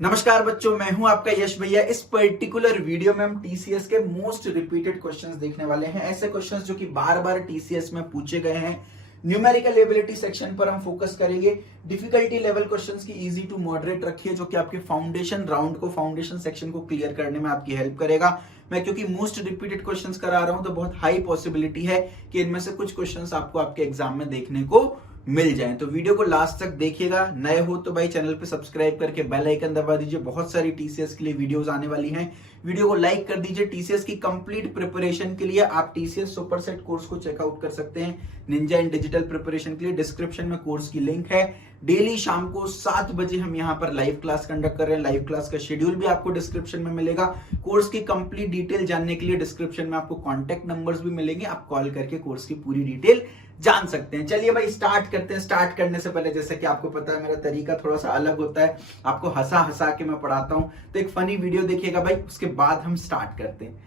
नमस्कार बच्चों, मैं हूं आपका यश भैया। इस पर्टिकुलर वीडियो में हम टीसीएस के मोस्ट रिपीटेड क्वेश्चंस देखने वाले हैं। ऐसे क्वेश्चंस जो कि बार बार टीसीएस में पूछे गए हैं। न्यूमेरिकल एबिलिटी सेक्शन पर हम फोकस करेंगे। डिफिकल्टी लेवल क्वेश्चंस की इजी टू मॉडरेट रखिए, जो कि आपके फाउंडेशन राउंड को, फाउंडेशन सेक्शन को क्लियर करने में आपकी हेल्प करेगा। मैं क्योंकि मोस्ट रिपीटेड क्वेश्चंस करा रहा हूं, तो बहुत हाई पॉसिबिलिटी है कि इनमें से कुछ क्वेश्चंस आपको आपके एग्जाम में देखने को मिल जाए। तो वीडियो को लास्ट तक देखिएगा। नए हो तो भाई चैनल पे सब्सक्राइब करके बेल आइकन दबा दीजिए। बहुत सारी टीसीएस के लिए वीडियोस आने वाली हैं। वीडियो को लाइक कर दीजिए। टीसीएस की कंप्लीट प्रिपरेशन के लिए आप टीसीएस सुपर सेट कोर्स को चेकआउट कर सकते हैं। निंजा इन डिजिटल प्रिपरेशन के लिए डिस्क्रिप्शन में कोर्स की लिंक है। डेली शाम को 7 बजे हम यहाँ पर लाइव क्लास कंडक्ट कर रहे हैं। लाइव क्लास का शेड्यूल भी आपको डिस्क्रिप्शन में मिलेगा। कोर्स की कंप्लीट डिटेल जानने के लिए डिस्क्रिप्शन में आपको कॉन्टेक्ट नंबर्स भी मिलेंगे। आप कॉल करके कोर्स की पूरी डिटेल जान सकते हैं। चलिए भाई स्टार्ट करते हैं। स्टार्ट करने से पहले, जैसे कि आपको पता है, मेरा तरीका थोड़ा सा अलग होता है। आपको हंसा हंसा के मैं पढ़ाता हूं, तो एक फनी वीडियो देखिएगा भाई, उसके बाद हम स्टार्ट करते हैं।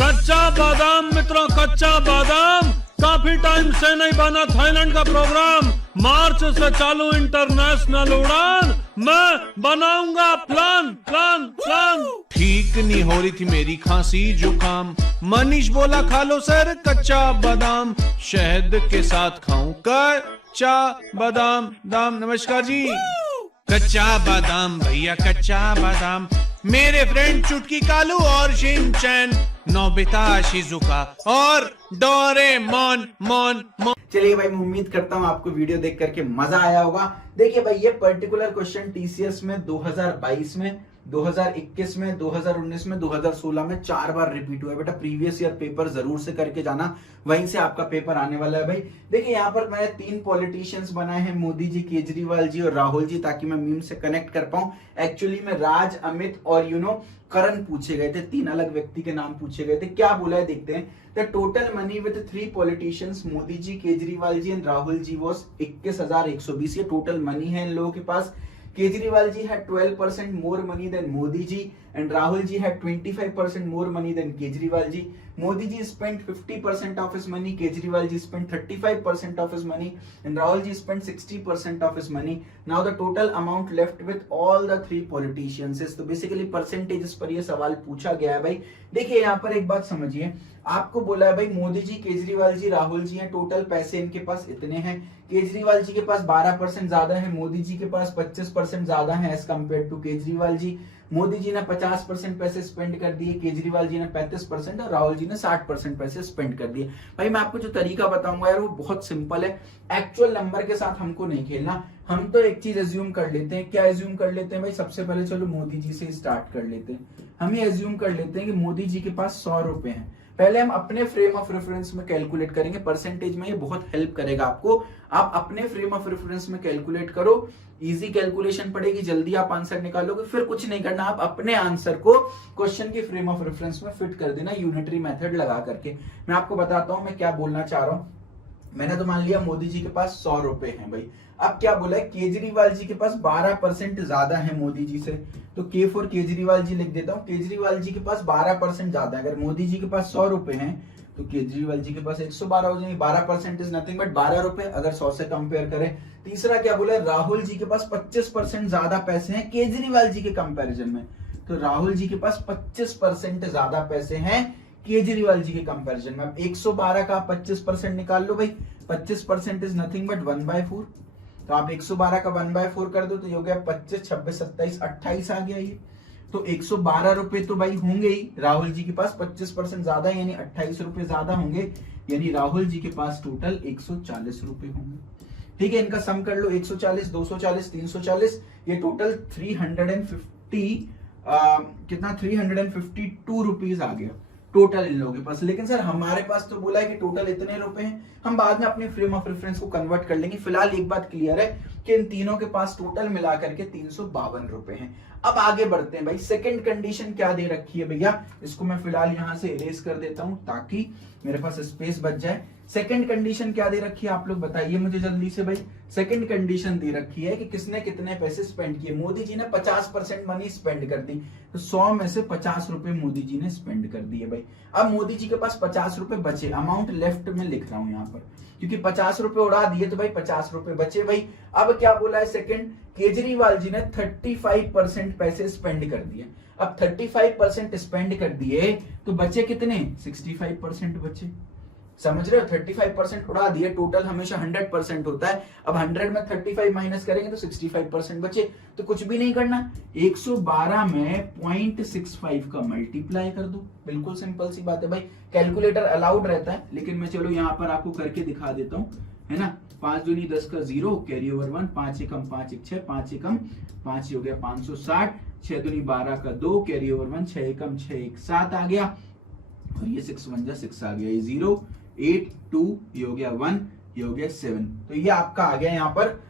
कच्चा बादाम मित्रों, कच्चा बादाम। काफी टाइम से नहीं बना थाईलैंड का प्रोग्राम। मार्च से चालू इंटरनेशनल उड़ान। मैं बनाऊंगा प्लान प्लान प्लान। ठीक नहीं हो रही थी मेरी खांसी जुकाम। मनीष बोला खा लो सर कच्चा बादाम। शहद के साथ खाऊं कच्चा बादाम दाम। नमस्कार जी। कच्चा बादाम भैया, कच्चा बादाम। मेरे फ्रेंड चुटकी कालू और शिनचैन, नोबिता शिजुका और डोरेमोन मोन मोन। चलिए भाई, मैं उम्मीद करता हूं आपको वीडियो देख करके मजा आया होगा। देखिए भाई, ये पर्टिकुलर क्वेश्चन टीसीएस में 2022 में, 2021 में, 2019 में, 2016 में 4 बार रिपीट हुआ है। बेटा प्रीवियस ईयर पेपर जरूर से करके जाना, वहीं से आपका पेपर आने वाला है भाई। देखिए यहाँ पर मैंने 3 पॉलिटिशियंस बनाए हैं, मोदी जी, केजरीवाल जी और राहुल जी, ताकि मैं मीम से कनेक्ट कर पाऊं। एक्चुअली में राज, अमित और करण पूछे गए थे। 3 अलग व्यक्ति के नाम पूछे गए थे। क्या बोला है देखते हैं। The total money with 3 politicians, Modi ji, Kejriwal ji and Rahul ji, was 21,120। ये टोटल मनी है इन लोगों के पास। Kejriwal ji had 12% more money than Modi ji and Rahul ji had 25% more money than Kejriwal ji. Modi ji spent 50% of his money, Kejriwal ji spent 35% of his money and Rahul ji spent 60% of his money. Now the total amount left with all the 3 politicians is, तो basically percentages पर ये सवाल पूछा गया है भाई। देखिए यहाँ पर एक बात समझिए, आपको बोला है भाई मोदी जी, केजरीवाल जी, राहुल जी हैं, टोटल पैसे इनके पास इतने हैं। केजरीवाल जी के पास 12% ज्यादा है, मोदी जी के पास 25% ज्यादा है as compare to Kejriwal ji. Modi ji ने 50% पैसे स्पेंड कर दिए, केजरीवाल जी ने 35% और राहुल जी ने 60% पैसे स्पेंड कर दिए। भाई मैं आपको जो तरीका बताऊंगा यार, वो बहुत सिंपल है। एक्चुअल नंबर के साथ हमको नहीं खेलना। हम तो एक चीज एज्यूम कर लेते हैं। क्या एज्यूम कर लेते हैं भाई? सबसे पहले चलो मोदी जी से स्टार्ट कर लेते हैं। हम ये एज्यूम कर लेते हैं कि मोदी जी के पास 100 रुपए हैं। पहले हम अपने फ्रेम ऑफ रेफरेंस में कैलकुलेट करेंगे। परसेंटेज में ये बहुत हेल्प करेगा आपको। आप अपने फ्रेम ऑफ रेफरेंस में कैलकुलेट करो। इजी कैलकुलेशन पड़ेगी, जल्दी आप आंसर निकालोगे। फिर कुछ नहीं करना, आप अपने आंसर को क्वेश्चन की फ्रेम ऑफ रेफरेंस में फिट कर देना, यूनिटरी मेथड लगा करके। मैं आपको बताता हूं मैं क्या बोलना चाह रहा हूं। मैंने तो मान लिया मोदी जी के पास 100 रुपए हैं भाई। अब क्या बोला है, केजरीवाल जी के पास 12% ज्यादा है मोदी जी से, तो के फॉर केजरीवाल जी लिख देता हूं। केजरीवाल जी के पास 12% ज्यादा है। अगर मोदी जी के पास 100 रुपए हैं तो केजरीवाल जी के पास 112 हो जाएंगे। 12% इज नथिंग बट 12 रुपए अगर 100 से कंपेयर करें। तीसरा क्या बोला है, राहुल जी के पास 25% ज्यादा पैसे हैं केजरीवाल जी के कंपेरिजन में, तो राहुल जी के पास 25% ज्यादा पैसे हैं केजरीवाल जी के कंपैरिजन में। अब 112 का 25% निकाल लो भाई। 25% इज नथिंग बट 1/4, तो आप 112 का 1/4 कर दो तो ये हो गया 25, 26, 27, 28 आ गया ये। तो 112 रुपए तो भाई होंगे ही राहुल जी के पास, 25% ज्यादा यानी 28 रुपए ज्यादा होंगे, यानी राहुल जी के पास टोटल 140 रुपए होंगे। ठीक है, इनका सम कर लो। 140, 240, 340, ये टोटल 350 कितना 352 रुपीज आ गया टोटल इन लोगों के पास। लेकिन सर हमारे पास तो बोला है कि टोटल इतने रुपए हैं। हम बाद में अपने फ्रेम ऑफ रेफरेंस को कन्वर्ट कर लेंगे। फिलहाल एक बात क्लियर है कि इन तीनों के पास टोटल मिलाकर के 352 रुपए हैं। अब आगे बढ़ते हैं भाई। सेकंड कंडीशन क्या दे रखी है भैया, इसको मैं फिलहाल यहां से इरेज कर देता हूं ताकि मेरे पास स्पेस बच जाए। सेकंड कंडीशन क्या दे रखी है आप लोग बताइए मुझे जल्दी से भाई। सेकंड कंडीशन दे रखी है कि किसने कितने पैसे स्पेंड किए। मोदी जी ने 50% मनी स्पेंड कर दी, तो 100 में से 50 रुपए मोदी जी ने स्पेंड कर दिए भाई। अब मोदी जी के पास 50 रुपए बचे, अमाउंट लेफ्ट में लिख रहा हूं यहाँ पर, क्योंकि 50 रुपए उड़ा दिए तो भाई 50 रुपए बचे भाई। अब क्या बोला है सेकंड, केजरीवाल जी ने 35% पैसे स्पेंड कर दिए। अब 35% स्पेंड कर दिए तो बचे कितने? 65% बचे। समझ रहे हो? 35% उड़ा दिए, टोटल हमेशा 100% होता है। अब 100 में 35 माइनस करेंगे तो 65% बचे। तो कुछ भी नहीं करना, 112 में 0.65 का मल्टीप्लाई कर दो। बिल्कुल सिंपल सी बात है भाई। कैलकुलेटर अलाउड रहता है, लेकिन मैं चलो यहाँ पर आपको करके दिखा देता हूँ, है ना। 5 दूनी 10 का 0, कैरी ओवर 1, 5 एकम 5 एक 6, 5 एकम 5 हो गया 560, 6 दूनी 12 का 2, कैरी ओवर 1, 6 एकम 6 एक 7 आ गया, और ये 6 1 जा 6 आ गया, ये 0 8 2, ये हो गया 1, ये हो गया 7। तो ये आपका आ गया यहाँ पर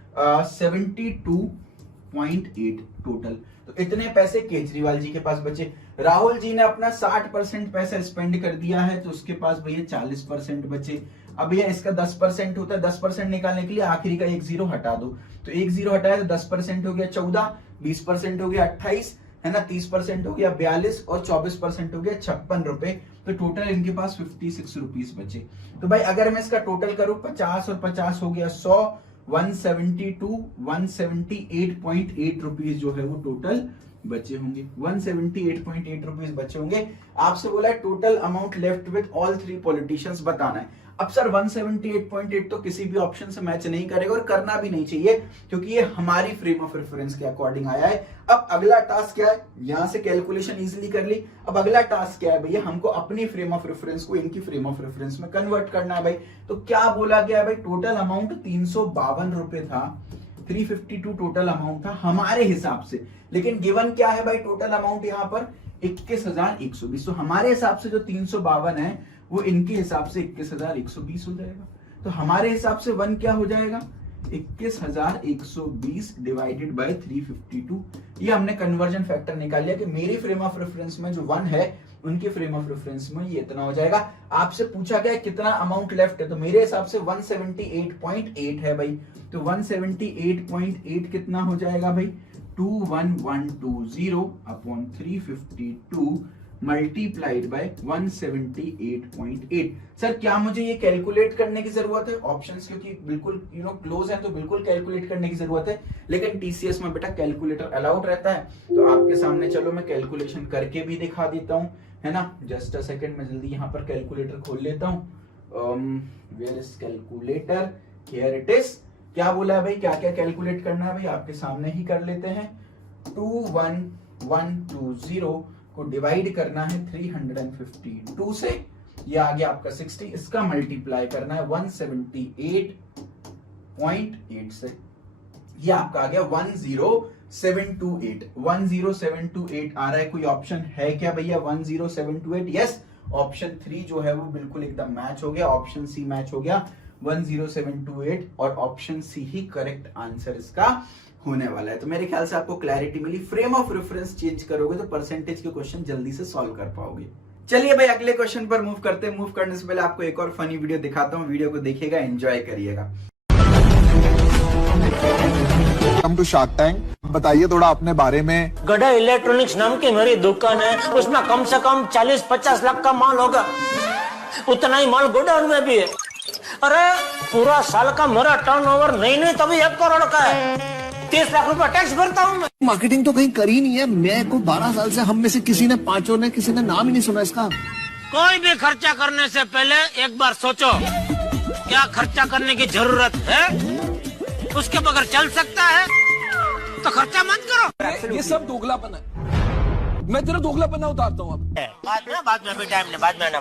72.8 टोटल। तो इतने पैसे केजरीवाल जी के पास बचे। राहुल जी ने अपना 60% पैसा स्पेंड कर दिया है, तो उसके पास भैया 40% बचे। अब ये इसका 10% होता है, 10% निकालने के लिए आखिरी का एक 0 हटा दो, तो एक 0 हटाया तो 10% हो गया 14, 20% हो गया 28, है ना, 30% हो गया 42, और 24% हो गया 56 रुपए। तो टोटल इनके पास 56 रुपीज बचे। तो भाई अगर मैं इसका टोटल करूं, 50 और 50 हो गया 100, 178.8 रुपीज जो है वो टोटल बचे होंगे। 178.8 रुपीज बचे होंगे। आपसे बोला है total amount left with all 3 politicians बताना है। अब सर 178.8 तो किसी भी ऑप्शन से मैच नहीं करेगा, और करना भी नहीं चाहिए, क्योंकि ये हमारी फ्रेम ऑफ रेफरेंस के अकॉर्डिंग आया है। अब अगला टास्क क्या है? यहां से कैलकुलेशन इजीली कर ली। अब अगला टास्क क्या है भैया? हमको अपनी फ्रेम ऑफ रेफरेंस को इनकी फ्रेम ऑफ रेफरेंस में कन्वर्ट करना है भाई। तो क्या बोला गया है भाई? टोटल अमाउंट 352 रुपए था, 352 टोटल अमाउंट था हमारे हिसाब से, लेकिन गिवन क्या है भाई? टोटल अमाउंट यहाँ पर 21,120। तो हमारे हिसाब से जो 352 है वो इनके हिसाब से 21,120 हो जाएगा। तो हमारे हिसाब से 1 क्या हो जाएगा? 21,120 डिवाइडेड बाय 352। ये हमने कन्वर्जन फैक्टर निकाल लिया कि मेरी फ्रेम ऑफ रेफरेंस में जो 1 है, उनकी फ्रेम ऑफ रेफरेंस में ये इतना हो जाएगा। आपसे पूछा गया कितना अमाउंट लेफ्ट है, तो मेरे हिसाब से 178.8 है भाई। तो 178.8 कितना हो जाएगा भाई? 21120 अपॉन 352 मल्टीप्लाइड बाय 178.8। सर क्या मुझे ये कैलकुलेट करने की जरूरत है? ऑप्शंस क्योंकि बिल्कुल क्लोज है, तो बिल्कुल कैलकुलेट करने की जरूरत है, लेकिन टीसीएस में बेटा कैलकुलेटर अलाउड रहता है। तो आपके सामने चलो मैं कैलकुलेशन करके भी दिखा देता हूँ, है ना। जस्ट अ सेकंड, मैं जल्दी यहाँ पर कैलकुलेटर खोल लेता हूँ। Where is calculator? Here it is. क्या बोला है भाई? क्या क्या कैलकुलेट करना है भाई? आपके सामने ही कर लेते हैं। 21120 को डिवाइड करना है 352 से, ये आ गया आपका 60। इसका मल्टीप्लाई करना है 178.8 से, ये आपका आ गया 10728। 10728 आ रहा है। कोई ऑप्शन है क्या भैया 10728? यस, ऑप्शन 3 जो है वो बिल्कुल एकदम मैच हो गया, ऑप्शन सी मैच हो गया 10728, और ऑप्शन सी ही करेक्ट आंसर इसका होने वाला है। तो मेरे ख्याल से आपको क्लैरिटी मिली। फ्रेम ऑफ रेफरेंस चेंज करोगे तो परसेंटेज के क्वेश्चन जल्दी से सॉल्व कर पाओगे। चलिए भाई अगले क्वेश्चन पर मूव करते हैं। मूव करने से पहले आपको एक और फनी वीडियो दिखाता हूं, वीडियो को देखिएगा, एंजॉय करिएगा। Welcome to Shark Tank. बताइए थोड़ा अपने बारे में। गड़ा इलेक्ट्रॉनिक्स नाम की मेरी दुकान है, उसमें कम से कम 40-50 लाख का माल होगा। उतना ही माल गोडाउन में भी है। अरे पूरा साल का मेरा टर्नओवर नहीं तभी 1 करोड़ का है। 30 लाख रुपए टैक्स भरता हूँ मैं। मार्केटिंग तो कहीं करी नहीं है। मैं को 12 साल से हम में से किसी ने, पांचों ने, किसी ने नाम ही नहीं सुना इसका। कोई भी खर्चा करने से पहले एक बार सोचो क्या खर्चा करने की जरूरत है, उसके बगैर चल सकता है तो खर्चा मत करो। ये सब दोगलापन है। मैं तेरा दोगलापना उतारता हूँ अब। बाद में भी टाइम नहीं, बाद में ना।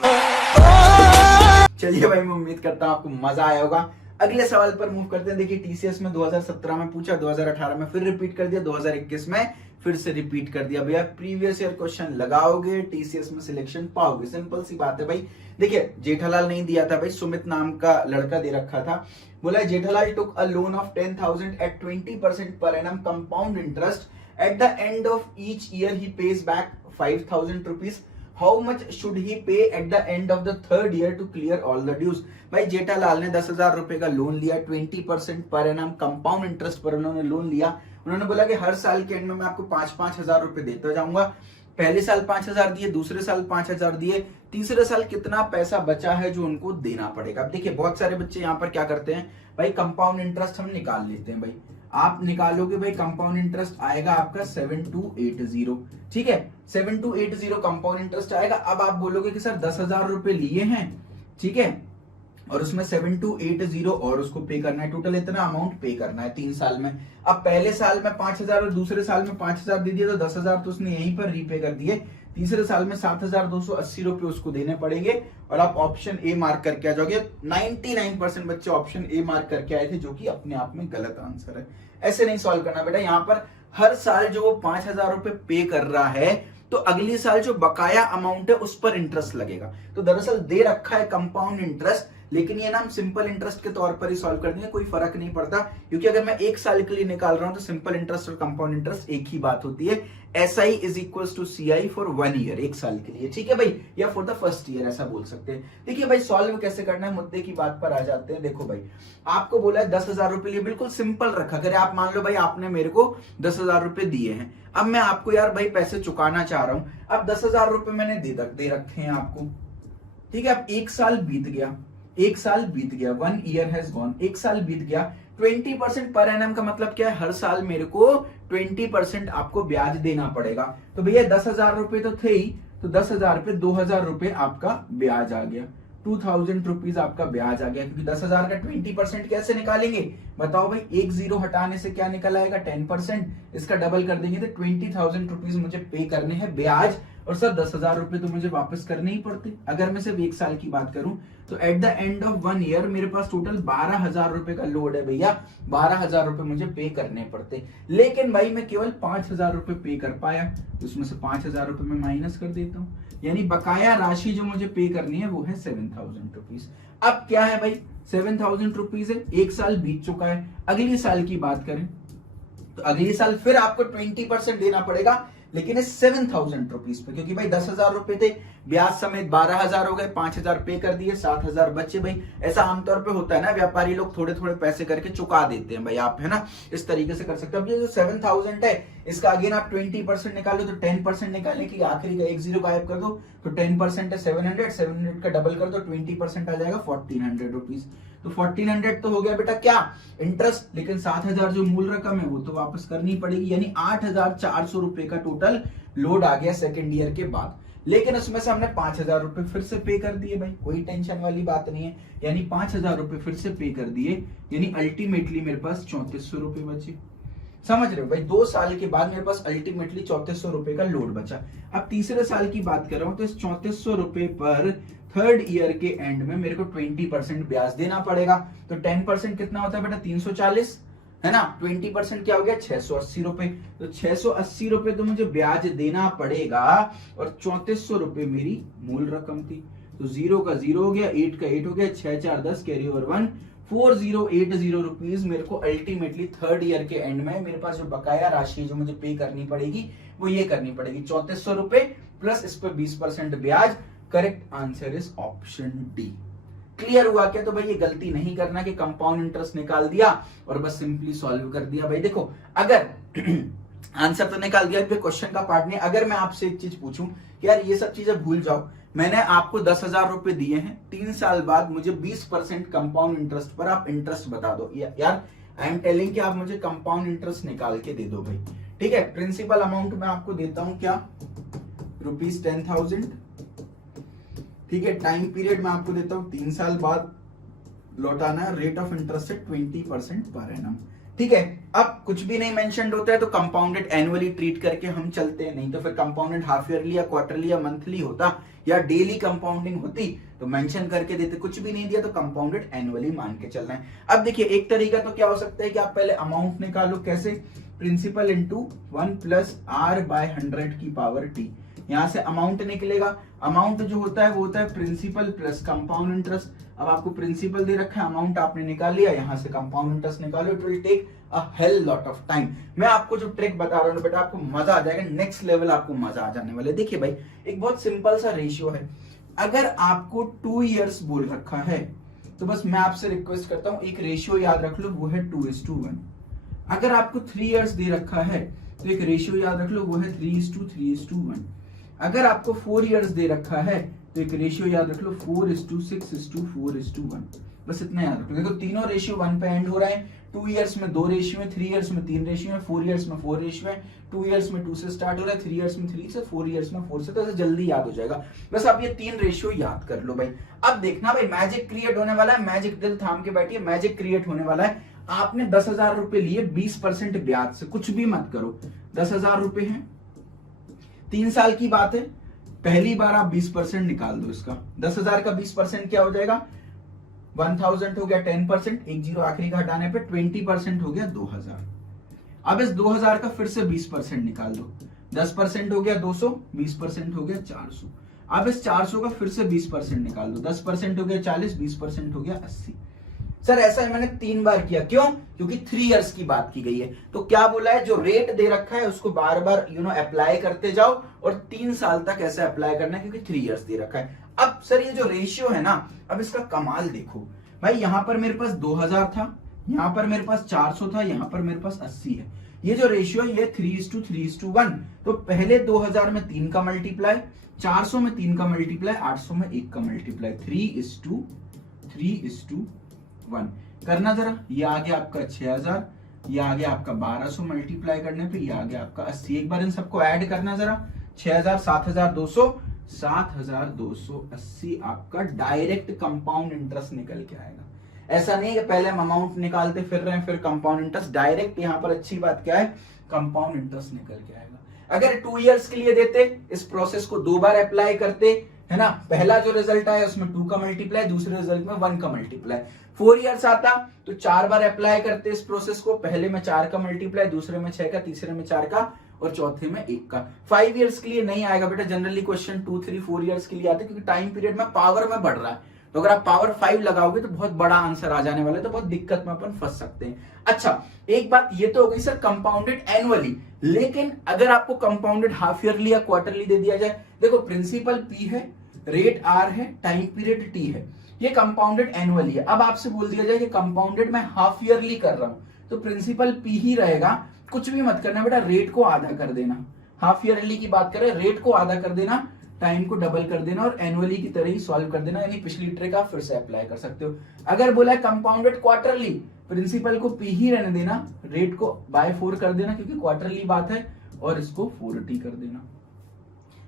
चलिए भाई मैं उम्मीद करता हूँ आपको मजा आया होगा। अगले सवाल पर मूव करते हैं। देखिए टीसीएस में 2017 में पूछा, 2018 में फिर रिपीट कर दिया, 2021 में फिर से रिपीट कर दिया। भैया प्रीवियस ईयर क्वेश्चन लगाओगे टीसीएस में सिलेक्शन पाओगे। सिंपल सी बात है भाई। देखिए जेठालाल नहीं दिया था भाई, सुमित नाम का लड़का दे रखा था। बोला Jethalal took a loan of 10,000 at 20% per annum compound interest. At the end of each year he pays back 5,000 rupees. How much should he pay at the end of the third year to clear all the dues. भाई जेठालाल ने 10,000 रुपए का loan लिया, 20% per annum compound interest पर उन्होंने loan लिया। उन्होंने बोला कि हर साल के एंड में मैं आपको 5-5 हजार रुपए देता जाऊंगा। पहले साल 5,000 दिए, दूसरे साल 5,000 दिए, तीसरे साल कितना पैसा बचा है जो उनको देना पड़ेगा। अब देखिए बहुत सारे बच्चे यहाँ पर क्या करते हैं भाई, कंपाउंड इंटरेस्ट हम निकाल लेते हैं भाई। आप निकालोगे भाई कंपाउंड इंटरेस्ट आएगा आपका 7280, ठीक है 7280 कंपाउंड इंटरेस्ट आएगा। अब आप बोलोगे कि सर 10,000 रुपए लिए हैं, ठीक है, और उसमें 7280 और उसको पे करना है, टोटल इतना अमाउंट पे करना है 3 साल में। अब पहले साल में 5,000 और दूसरे साल में 5,000 दे दिए तो 10,000 तो उसने यहीं पर रीपे कर दिए। तीसरे साल में 7,280 रुपए उसको देने पड़ेंगे और आप ऑप्शन ए मार्क करके आ जाओगे। 99% बच्चे ऑप्शन ए मार्क करके आए थे, जो कि अपने आप में गलत आंसर है। ऐसे नहीं सॉल्व करना बेटा, यहाँ पर हर साल जो वो 5,000 रुपए पे कर रहा है तो अगले साल जो बकाया अमाउंट है उस पर इंटरेस्ट लगेगा। तो दरअसल दे रखा है कंपाउंड इंटरेस्ट, लेकिन ये ना हम सिंपल इंटरेस्ट के तौर पर ही सॉल्व कर देंगे, कोई फर्क नहीं पड़ता, क्योंकि अगर मैं 1 साल के लिए निकाल रहा हूं तो सिंपल इंटरेस्ट और कंपाउंड इंटरेस्ट एक ही बात होती है। SI is equal to CI for 1 year, 1 साल के लिए, ठीक है भाई, या फॉर द फर्स्ट ईयर ऐसा बोल सकते हैं। देखिए भाई सॉल्व कैसे करना है, मुद्दे की बात पर आ जाते हैं। देखो भाई आपको बोला है 10,000 रुपए लिए, बिल्कुल सिंपल रखा करे। आप मान लो भाई आपने मेरे को 10,000 रुपए दिए हैं, अब मैं आपको यार भाई पैसे चुकाना चाह रहा हूं। अब 10,000 रुपए मैंने दे रखे हैं आपको, ठीक है। अब 1 साल बीत गया, 1 साल बीत गया, 1 ईयर हैज गॉन, 1 साल बीत गया। 20% पर एनम का मतलब क्या है, हर साल मेरे को 20% आपको ब्याज देना पड़ेगा। तो भैया 10,000 रुपए तो थे ही, तो 10,000 पे 2,000 रुपए आपका ब्याज आ गया, 2,000 रुपीज आपका ब्याज आ गया। क्योंकि 10,000 का 20% कैसे निकालेंगे बताओ भाई, 1 0 हटाने से क्या निकल आएगा 10%, इसका डबल कर देंगे तो 20,000 रुपीज मुझे पे करने हैं ब्याज। और सर 10,000 रुपए तो मुझे वापस करने ही पड़ते। अगर मैं सिर्फ 1 साल की बात करूं तो eight the end of 1 year मेरे पास टोटल 12,000 रुपए का लोड है भैया, 12,000 रुपए मुझे पे करने पड़ते। लेकिन भाई मैं केवल 5,000 रुपए पे कर पाया, तो उसमें से 5,000 रुपए मैं माइनस कर देता हूं, यानी बकाया राशि जो मुझे पे करनी है वो है 7,000 रुपीज। अब क्या है भाई 7,000 रुपीज है, 1 साल बीत चुका है। अगली साल की बात करें तो अगले साल फिर आपको 20% देना पड़ेगा, लेकिन 7,000 रुपीज पे, क्योंकि भाई 10,000 रुपए थे, ब्याज समेत 12,000 हो गए, 5,000 पे कर दिए, 7,000 बचे। भाई ऐसा आमतौर पे होता है ना, व्यापारी लोग थोड़े थोड़े पैसे करके चुका देते हैं भाई, आप है ना इस तरीके से कर सकते हो। अब ये जो 7,000 है इसका अगेन आप 20% निकालो तो 10% निकालने के लिए आखिरी का 1 0 गायब कर दो, तो 10% है 700 का डबल कर दो, 20% आ जाएगा 1,400 रुपीज। तो 1,400 तो हो गया बेटा क्या इंटरेस्ट, लेकिन 7,000 जो मूल रकम है वो तो वापस करनी पड़ेगी, यानी 8,400 रुपए का टोटल लोड आ गया सेकेंड ईयर के बाद। लेकिन उसमें से हमने 5,000 रुपए फिर से पे कर दिए भाई, कोई टेंशन वाली बात नहीं है, यानी 5,000 रुपए फिर से पे कर दिए, यानी अल्टीमेटली मेरे पास 3,400 रुपए बचे। समझ रहे हो भाई, 2 साल के बाद मेरे पास अल्टीमेटली 3,400 रुपए का लोड बचा। अब तीसरे साल की बात कर रहा हूं तो इस 3,400 रुपए पर थर्ड ईयर के एंड में मेरे को 20% ब्याज देना पड़ेगा। तो 10% कितना होता है बेटा 340 है ना, 20% क्या हो गया 680 रुपए। तो 680 रुपए तो मुझे ब्याज देना पड़ेगा और 3,400 रुपए मेरी मूल रकम थी। तो 0 का 0 हो गया, 8 का 8 हो गया, 6 4 10 कैरी ओवर 1, 4,080 रुपीज मेरे को अल्टीमेटली थर्ड ईयर के एंड में मेरे पास जो बकाया राशि जो मुझे पे करनी पड़ेगी वो ये करनी पड़ेगी 3,400 रुपए प्लस इस पर 20% ब्याज। Correct answer is option D. Clear हुआ क्या? तो भाई ये गलती नहीं करना कि कंपाउंड इंटरेस्ट निकाल दिया और बस सिंपली सॉल्व कर दिया। भाई देखो अगर आंसर तो निकाल दिया, क्वेश्चन का पार्ट नहीं। अगर मैं आपसे एक चीज पूछूं कि यार ये सब चीजें भूल जाओ, मैंने आपको 10,000 रुपए दिए हैं, 3 साल बाद मुझे 20% कंपाउंड इंटरेस्ट पर आप इंटरेस्ट बता दो। यार आई एम टेलिंग कि आप मुझे कंपाउंड इंटरेस्ट निकाल के दे दो भाई, ठीक है। प्रिंसिपल अमाउंट मैं आपको देता हूं क्या, ₹10,000, ठीक है। टाइम पीरियड मैं आपको देता हूं 3 साल बाद लौटाना है, रेट ऑफ इंटरेस्ट है 20% पर एनम, ठीक है। अब कुछ भी नहीं मेंशन्ड होता है तो कंपाउंडेड एनुअली ट्रीट करके हम चलते हैं, नहीं तो फिर कंपाउंडेड हाफ ईयरली या क्वार्टरली या मंथली होता या डेली कंपाउंडिंग होती तो मेंशन करके देते। कुछ भी नहीं दिया तो कंपाउंडेड एनुअली मान के चलना है। अब देखिए एक तरीका तो क्या हो सकता है कि आप पहले अमाउंट निकालो, कैसे, प्रिंसिपल इंटू 1 प्लस r/100t। यहां से अमाउंट निकलेगा, अमाउंट जो होता है वो होता है प्रिंसिपल प्लस कंपाउंड इंटरेस्ट। अब आपको प्रिंसिपल दे रखा है, अमाउंट आपने निकाल लिया, यहां से कंपाउंड इंटरेस्ट निकालो, it will take a hell lot of time. मैं आपको जो ट्रिक बता रहा हूं बेटा आपको मजा आ जाएगा, नेक्स्ट लेवल आपको मजा आ जाने वाला है। देखिए भाई एक बहुत सिंपल सा रेशियो है, अगर आपको 2 इयर्स बोल रखा है तो बस मैं आपसे रिक्वेस्ट करता हूं एक रेशियो याद रख लो, वो है 2:1। अगर आपको 3 इयर्स दे रखा है तो एक रेशियो याद रख लो, वो है 3:3:1। अगर आपको 4 इयर्स दे रखा है तो एक रेशियो याद रख लो 4:6:4:1, बस इतना याद रख लो। देखो तीनों रेशियो 1 पे एंड हो रहा है। 2 इयर्स में 2 रेशियो है, 3 इयर्स में 3 रेशियो है, 4 इयर्स में 4 रेशियो है, 2 इयर्स में 2 से स्टार्ट हो रहा है, 3 इयर्स में 3 से, 4 इयर्स में 4 से, तो ऐसे जल्दी याद हो जाएगा। बस आप ये 3 रेशियो याद कर लो भाई। अब देखना भाई मैजिक क्रिएट होने वाला है, मैजिक दिल थाम के बैठिए, मैजिक क्रिएट होने वाला है। आपने 10,000 रुपए लिए 20% ब्याज से, कुछ भी मत करो, 10,000 रुपए है, 3 साल की बात है, पहली बार आप 20% निकाल दो इसका। 10,000 का 20% क्या हो जाएगा, 1000 हो गया 10%, एक जीरो आखिरी का हटाने पे 20% हो गया 2000। अब इस 2000 का फिर से 20% निकाल दो, 10% हो गया 200, 20% हो गया 400। अब इस 400 का फिर से 20% निकाल दो, 10% हो गया 40, 20% हो गया 80। सर ऐसा है मैंने 3 बार किया, क्यों? क्योंकि 3 इयर्स की बात की गई है। तो क्या बोला है, जो रेट दे रखा है उसको बार बार अप्लाई करते जाओ, और 3 साल तक ऐसे अप्लाई करना है क्योंकि 3 इयर्स दे रखा है। अब सर ये जो रेशियो है ना, अब इसका कमाल देखो भाई, यहां पर मेरे पास 2000 था, यहां पर मेरे पास 400 था, यहां पर मेरे पास 80 है। ये जो रेशियो है ये 3:3:1। तो पहले 2000 में 3 का मल्टीप्लाई, 400 में 3 का मल्टीप्लाई, 800 में 1 का मल्टीप्लाई, 3:3:1 करना जरा। ये आ गया आपका 6000, ये आ गया आपका 1200 मल्टीप्लाई करने पे, ये आ गया आपका 80। एक बार इन सबको ऐड करना जरा, 6000 7200, 7280 आपका डायरेक्ट कंपाउंड इंटरेस्ट निकल के आएगा। ऐसा नहीं है कि पहले हम अमाउंट निकालते फिर रहे हैं फिर कंपाउंड इंटरेस्ट, डायरेक्ट यहाँ पर अच्छी बात क्या है, कंपाउंड इंटरेस्ट निकल के आएगा। अगर 2 इयर्स के लिए देते, इस प्रोसेस को 2 बार अप्लाई करते, है ना, पहला जो रिजल्ट आया उसमें 2 का मल्टीप्लाई, दूसरे रिजल्ट में 1 का मल्टीप्लाई। 4 इयर्स आता तो 4 बार अप्लाई करते इस प्रोसेस को, पहले में 4 का मल्टीप्लाई, दूसरे में 6 का, तीसरे में 4 का, और चौथे में 1 का। 5 इयर्स के लिए नहीं आएगा बेटा, जनरली क्वेश्चन 2, 3, 4 इयर्स के लिए आते, क्योंकि टाइम पीरियड में पावर में बढ़ रहा है। तो अगर आप पावर 5 लगाओगे तो बहुत बड़ा आंसर आ जाने वाला है, तो बहुत दिक्कत में अपन फंस सकते हैं। अच्छा, एक बात ये तो हो गई सर कंपाउंडेड एनुअली, लेकिन अगर आपको कंपाउंडेड हाफ ईयरली या क्वार्टरली दे दिया जाए, देखो प्रिंसिपल P है, रेट R है, टाइम पीरियड T है, ये कंपाउंडेड एनुअली है। अब आपसे बोल दिया जाए कि कंपाउंडेड मैं हाफ ईयरली कर रहा हूं, तो प्रिंसिपल P ही रहेगा, कुछ भी मत करना बेटा, रेट को आधा कर देना। हाफ ईयरली की बात करें, रेट को आधा कर देना, टाइम को डबल कर देना, और एनुअली की तरह ही सॉल्व कर देना, यानी पिछली ट्रिक आप फिर से अप्लाई कर सकते हो। अगर बोला है कंपाउंडेड क्वार्टरली, प्रिंसिपल को P ही रहने देना, रेट को बाय 4 कर देना क्योंकि क्वार्टरली बात है, और इसको 4T कर देना।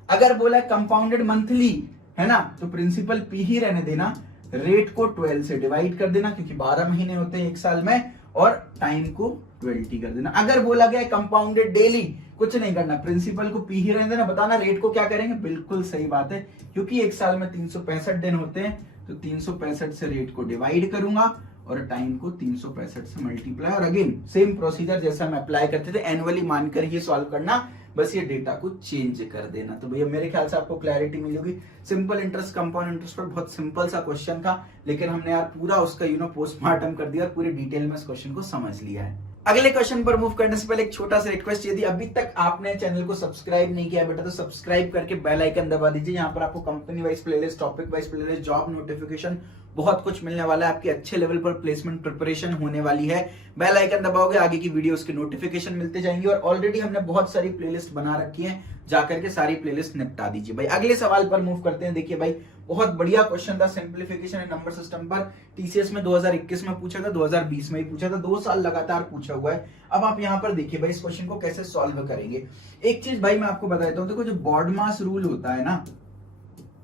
अगर बोला है कंपाउंडेड मंथली, है ना, तो प्रिंसिपल P ही रहने देना, रेट को 12 से डिवाइड कर देना क्योंकि 12 महीने होते हैं 1 साल में, और टाइम को 20 कर देना। अगर बोला गया कंपाउंडेड डेली, कुछ नहीं करना, प्रिंसिपल को P ही रहने देना, बताना रेट को क्या करेंगे। बिल्कुल सही बात है, क्योंकि 1 साल में 365 दिन होते हैं, तो 365 से रेट को डिवाइड करूंगा और टाइम को 365 से मल्टीप्लाई, और अगेन सेम प्रोसीजर जैसा हम अप्लाई करते थे, एनुअली मानकर ये सॉल्व करना, बस ये डेटा को चेंज कर देना। तो भैया मेरे ख्याल से आपको क्लैरिटी मिली होगी। सिंपल इंटरेस्ट कंपाउंड इंटरेस्ट पर बहुत सिंपल सा क्वेश्चन था, लेकिन हमने यार पूरा उसका पोस्टमार्टम कर दिया और पूरी डिटेल में इस क्वेश्चन को समझ लिया है। अगले क्वेश्चन पर मूव करने से पहले एक छोटा सा रिक्वेस्ट, यदि अभी तक आपने चैनल को सब्सक्राइब नहीं किया बेटा तो सब्सक्राइब करके बेल आइकन दबा दीजिए। यहाँ पर आपको company wise playlist, topic wise playlist, job notification, बहुत कुछ मिलने वाला है। आपकी अच्छे लेवल पर प्लेसमेंट प्रिपरेशन होने वाली है। बेल आइकन दबाओगे, आगे की वीडियोस के नोटिफिकेशन मिलते जाएंगे, और ऑलरेडी हमने बहुत सारी प्लेलिस्ट बना रखी है, जाकर के सारी प्लेलिस्ट निपटा दीजिए भाई। अगले सवाल पर मूव करते हैं। देखिए भाई, बहुत बढ़िया क्वेश्चन था, सिंप्लीफिकेशन एंड नंबर सिस्टम पर। टीसीएस में 2021 में पूछा था, 2020 में भी पूछा था, 2 साल लगातार पूछा हुआ है। अब आप यहाँ पर देखिए भाई, इस क्वेश्चन को कैसे सॉल्व करेंगे। एक चीज भाई मैं आपको बताता हूँ, देखो जो बॉडमास रूल होता है ना,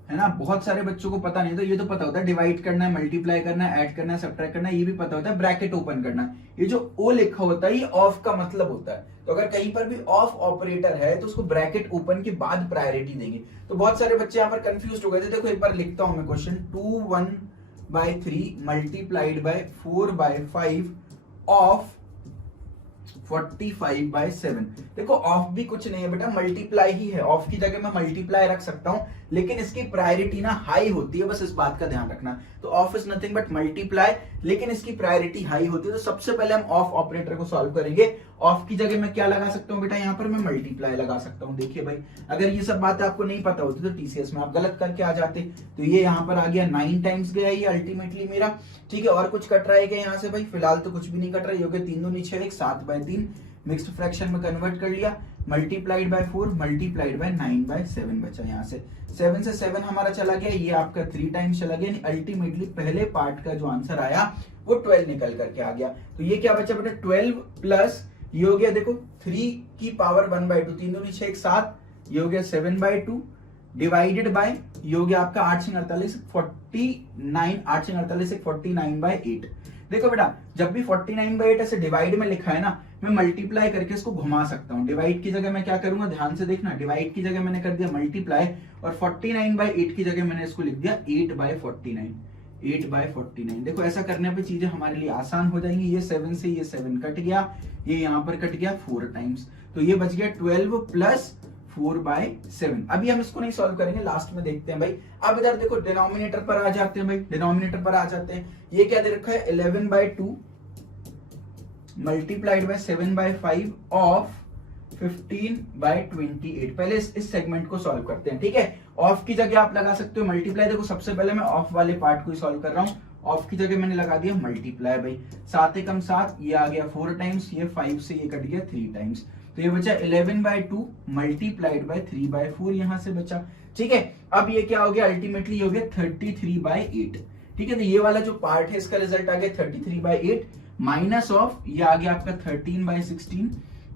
है ना, बहुत सारे बच्चों को पता नहीं था। ये तो पता होता है डिवाइड करना है, मल्टीप्लाई करना है, ऐड करना है, सब्ट्रैक्ट करना है, ये भी पता होता है, ब्रैकेट ओपन करना है। ये जो ओ लिखा होता है ये ऑफ का मतलब होता है, तो अगर कहीं पर भी ऑफ ऑपरेटर है तो उसको ब्रैकेट ओपन के बाद प्रायोरिटी देंगे। तो बहुत सारे बच्चे यहाँ पर कंफ्यूज हो गए थे। देखो एक बार लिखता हूं मैं क्वेश्चन, 2/1/3 मल्टीप्लाइड बाय 4/5 ऑफ 45/7। देखो ऑफ भी कुछ नहीं है बेटा, मल्टीप्लाई ही है। ऑफ की जगह मैं मल्टीप्लाई रख सकता हूं, लेकिन इसकी प्रायोरिटी ना हाई होती है, बस इस बात का ध्यान रखना। तो of is nothing but multiply, लेकिन इसकी प्रायोरिटी हाई होती है। तो सबसे पहले हम ऑफ ऑपरेटर को सॉल्व करेंगे। ऑफ की जगह मैं क्या लगा सकता हूं बेटा, यहाँ पर मैं मल्टीप्लाई लगा सकता हूं। देखिए भाई, अगर ये सब बातें आपको नहीं पता होती तो टीसीएस में आप गलत करके आ जाते। तो ये यहाँ पर आ गया 9 टाइम्स गया ये अल्टीमेटली मेरा, ठीक है। और कुछ कट रहा है क्या यहाँ से भाई? फिलहाल तो कुछ भी नहीं कट रहा है। 3 दूनी 6, 7/3 मिक्स्ड फ्रैक्शन में कन्वर्ट कर लिया। मल्टीप्लाइड बाय 4 मल्टीप्लाइड बाय 9/7 बचा। यहाँ से 7 से 7 हमारा चला गया, ये आपका 3 टाइम्स चला गया, अल्टीमेटली पहले पार्ट का जो आंसर आया वो 12 निकल करके आ गया। तो ये क्या बचा बेटा 12 प्लस ये हो गया देखो 3 की पावर 1/2, 3 दूनी 6 7, ये हो गया 7/2 डिवाइडेड बाय ये हो गया आपका 8 से 48 49, 8 से 48 49/8। देखो बेटा जब भी 49/8 ऐसे डिवाइड में लिखा है ना, मैं मल्टीप्लाई करके इसको घुमा सकता हूँ। डिवाइड की जगह मैं क्या करूंगा, ध्यान से देखना, डिवाइड की जगह मैंने कर दिया मल्टीप्लाई और 49/8 की जगह मैंने इसको लिख दिया 8/49, 8/49। देखो ऐसा करने पे चीजें हमारे लिए आसान हो जाएंगी। ये 7 से ये 7 कट गया, ये यहाँ पर कट गया 4 टाइम्स, तो ये बच गया 12 प्लस 4/7। अभी हम इसको नहीं सॉल्व करेंगे, लास्ट में देखते हैं भाई। अब इधर देखो डिनोमिनेटर पर आ जाते हैं भाई, डिनोमिनेटर पर आ जाते हैं। ये क्या दे रखा है 11/2 मल्टीप्लाइड बाय 7/5 ऑफ 15/28। पहले इस सेगमेंट को सॉल्व करते हैं, ठीक है। ऑफ की जगह आप लगा सकते हो मल्टीप्लाई। देखो सबसे पहले मैं ऑफ वाले पार्ट को ही सॉल्व कर रहा हूं, ऑफ की जगह मैंने लगा दिया मल्टीप्लाई भाई, 7 एकम 7, ये आ गया 4 टाइम्स, ये 5 से ये कट गया 3 टाइम्स, तो ये बचा 11/2 मल्टीप्लाइड बाय 3/4 यहां से बचा, ठीक है। अब ये क्या हो गया अल्टीमेटली, ये हो गया 33/8, ठीक है। तो ये वाला जो पार्ट है इसका रिजल्ट आ गया 33/8 माइनस ऑफ ये आ गया आपका 13/16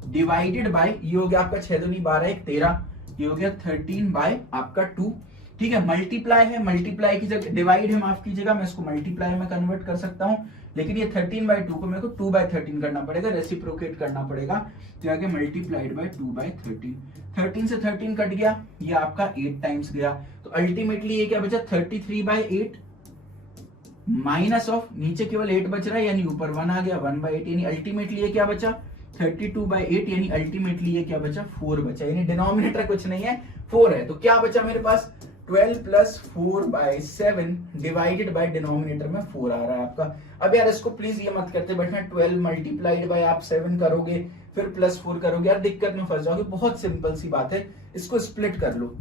डिवाइडेड बाय ये हो गया आपका 6 दूनी 12 1 13, ये हो गया 13 आपका 2, ठीक है। मल्टीप्लाई है, मल्टीप्लाई की जगह डिवाइड है, माफ कीजिएगा, मैं इसको मल्टीप्लाई में कन्वर्ट कर सकता हूं, लेकिन ये 13/2 को मेरे को 2/13 करना पड़ेगा, रेसिप्रोकेट करना पड़ेगा, तो आगे मल्टीप्लाइड बाय 2/13, 13 से 13 कट गया, ये आपका 8 टाइम्स गया, तो अल्टीमेटली ये क्या बचा 33/8 माइनस ऑफ नीचे केवल 8 बच रहा है, यानी ऊपर 1 आ गया 1/8, यानी अल्टीमेटली ये क्या बचा 32/8, यानी अल्टीमेटली ये क्या बचा 4 बचा, यानी डिनोमिनेटर कुछ नहीं है 4 है। तो क्या बचा मेरे पास 12 प्लस 4/7 डिवाइडेड बाय डिनोमिनेटर में 4 आ रहा है आपका। अब यार इसको प्लीज ये मत करते बैठना 12 मल्टीप्लाइड बाय आप 7 करोगे फिर प्लस 4 करोगे, यार दिक्कत में फंस जाओगे। बहुत सिंपल सी बात है, इसको स्प्लिट कर लो,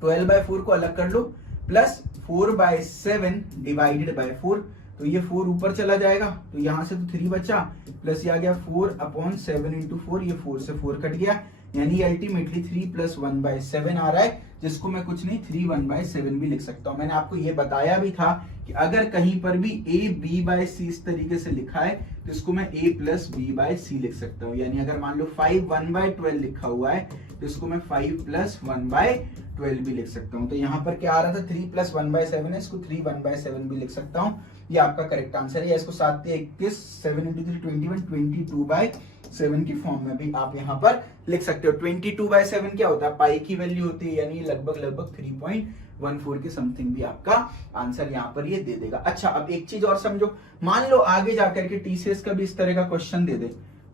12/4 को अलग कर लो प्लस 4/7 डिवाइडेड बाय 4, तो ये 4 ऊपर चला जाएगा, तो यहां से तो 3 बचा, प्लस ये आ गया 4/7 इंटू 4, ये 4 से 4 कट गया, यानी अल्टीमेटली 3 प्लस 1/7 आ रहा है, जिसको मैं कुछ नहीं 3 1/7 भी लिख सकता हूं। मैंने आपको ये बताया भी था कि अगर कहीं पर भी a b/c इस तरीके से लिखा है तो इसको मैं a प्लस b/c लिख सकता हूं, यानी अगर मान लो 5 1/12 लिखा हुआ है तो इसको मैं 5 प्लस 1/12 भी लिख सकता हूं। तो यहाँ पर क्या आ रहा था 3 प्लस 1/7 है, इसको 3 1/7 भी लिख सकता हूं, ये आपका करेक्ट आंसर है। या इसको 7 21 7 into 3 21 22/7 की फॉर्म में भी आप यहाँ पर लिख सकते हो। 22/7 क्या होता है, पाई की वैल्यू होती है, यानी लगभग 3.14 के समथिंग भी आपका आंसर यहाँ पर ये दे देगा। अच्छा अब एक चीज और समझो, मान लो आगे जाकर के टीसीएस का भी इस तरह का क्वेश्चन दे दे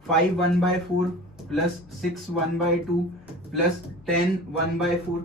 5 1/4 प्लस 6 1/2 प्लस 10 1/4,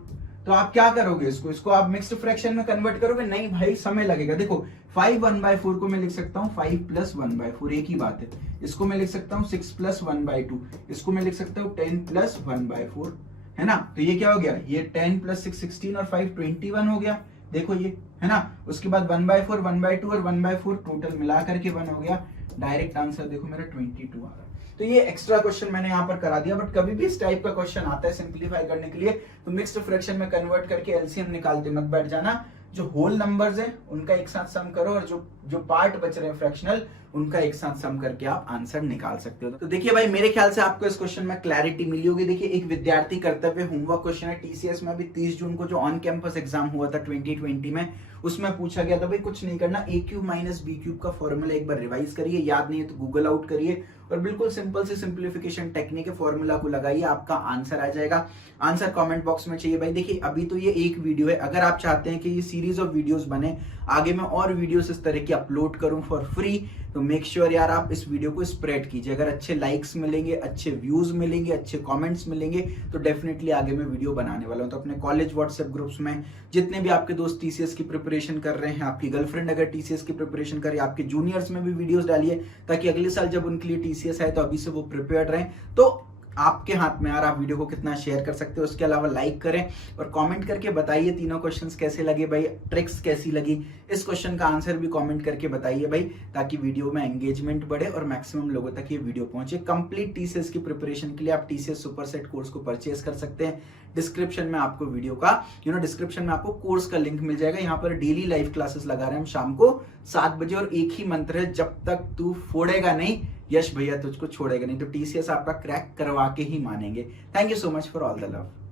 तो आप क्या करोगे, इसको आप मिक्स्ड फ्रैक्शन में कन्वर्ट करोगे? नहीं भाई, समय लगेगा। देखो 5 1/4 को मैं लिख सकता हूँ 5 प्लस 1/4, एक ही बात है। इसको मैं लिख सकता हूँ 6 प्लस 1/2, इसको मैं लिख सकता हूँ 10 प्लस 1/4, है ना। तो ये क्या हो गया, ये 10 प्लस 6 16 और 5 21 हो गया, देखो ये है ना। उसके बाद 1/4 1/2 और 1/4 टोटल मिला करके 1 हो गया। डायरेक्ट आंसर देखो मेरा 22 आ रहा है। तो ये एक्स्ट्रा क्वेश्चन मैंने यहाँ पर करा दिया, बट कभी भी इस टाइप का क्वेश्चन आता है सिंप्लीफाई करने के लिए तो मिक्स्ड फ्रैक्शन में कन्वर्ट करके एलसीएम निकालते मत बैठ जाना। जो होल नंबर्स है उनका एक साथ सम करो और जो पार्ट बच रहे हैं फ्रैक्शनल उनका एक साथ सम करके आप आंसर निकाल सकते हो। तो देखिए भाई, मेरे ख्याल से आपको इस क्वेश्चन में क्लैरिटी मिली होगी। देखिए एक विद्यार्थी कर्तव्य होमवर्क क्वेश्चन है, टीसीएस में अभी 30 जून को जो ऑन कैंपस एग्जाम हुआ था 2020 में, उसमें पूछा गया था भाई कुछ नहीं करना, a cube minus b cube का फॉर्मूला एक बार रिवाइज करिए, याद नहीं है तो गूगल आउट करिए और बिल्कुल सिंपल से सिंप्लीफिकेशन टेक्निक है, फॉर्मूला को लगाइए, आपका आंसर आ जाएगा। आंसर कमेंट बॉक्स में चाहिए भाई। देखिए अभी तो ये एक वीडियो है, अगर आप चाहते हैं कि ये सीरीज ऑफ वीडियोस बने, आगे मैं और वीडियोस इस तरह की अपलोड करूं फॉर फ्री, तो मेक श्योर यार आप इस वीडियो को स्प्रेड कीजिए। अगर अच्छे लाइक्स मिलेंगे, अच्छे व्यूज मिलेंगे, अच्छे कमेंट्स मिलेंगे तो डेफिनेटली आगे मैं वीडियो बनाने वाला हूं। तो अपने कॉलेज व्हाट्सएप ग्रुप्स में जितने भी आपके दोस्त टीसीएस की प्रिपरेशन कर रहे हैं, आपकी गर्लफ्रेंड अगर टीसीएस की प्रिपरेशन कर रही है, आपके जूनियर्स में भी वीडियोस डालिए ताकि अगले साल जब उनके लिए टीसीएस आए तो अभी से वो प्रिपेयर्ड रहें। तो आपके हाथ में, और आप वीडियो को कितना शेयर कर सकते हो। उसके अलावा लाइक करें और कमेंट करके बताइए तीनों क्वेश्चंस कैसे लगे भाई, ट्रिक्स कैसी लगी, इस क्वेश्चन का आंसर भी कमेंट करके बताइए भाई, ताकि वीडियो में एंगेजमेंट बढ़े और मैक्सिमम लोगों तक ये वीडियो पहुंचे। कंप्लीट टीसीएस की प्रिपरेशन के लिए आप टीसीएस सुपर सेट कोर्स को परचेज कर सकते हैं। डिस्क्रिप्शन में आपको वीडियो का डिस्क्रिप्शन में आपको कोर्स का लिंक मिल जाएगा। यहाँ पर डेली लाइव क्लासेस लगा रहे हैं हम शाम को 7 बजे, और एक ही मंत्र है, जब तक तू फोड़ेगा नहीं यश भैया तुझको छोड़ेगा नहीं। तो टीसीएस आपका क्रैक करवा के ही मानेंगे। Thank you so much for all the love.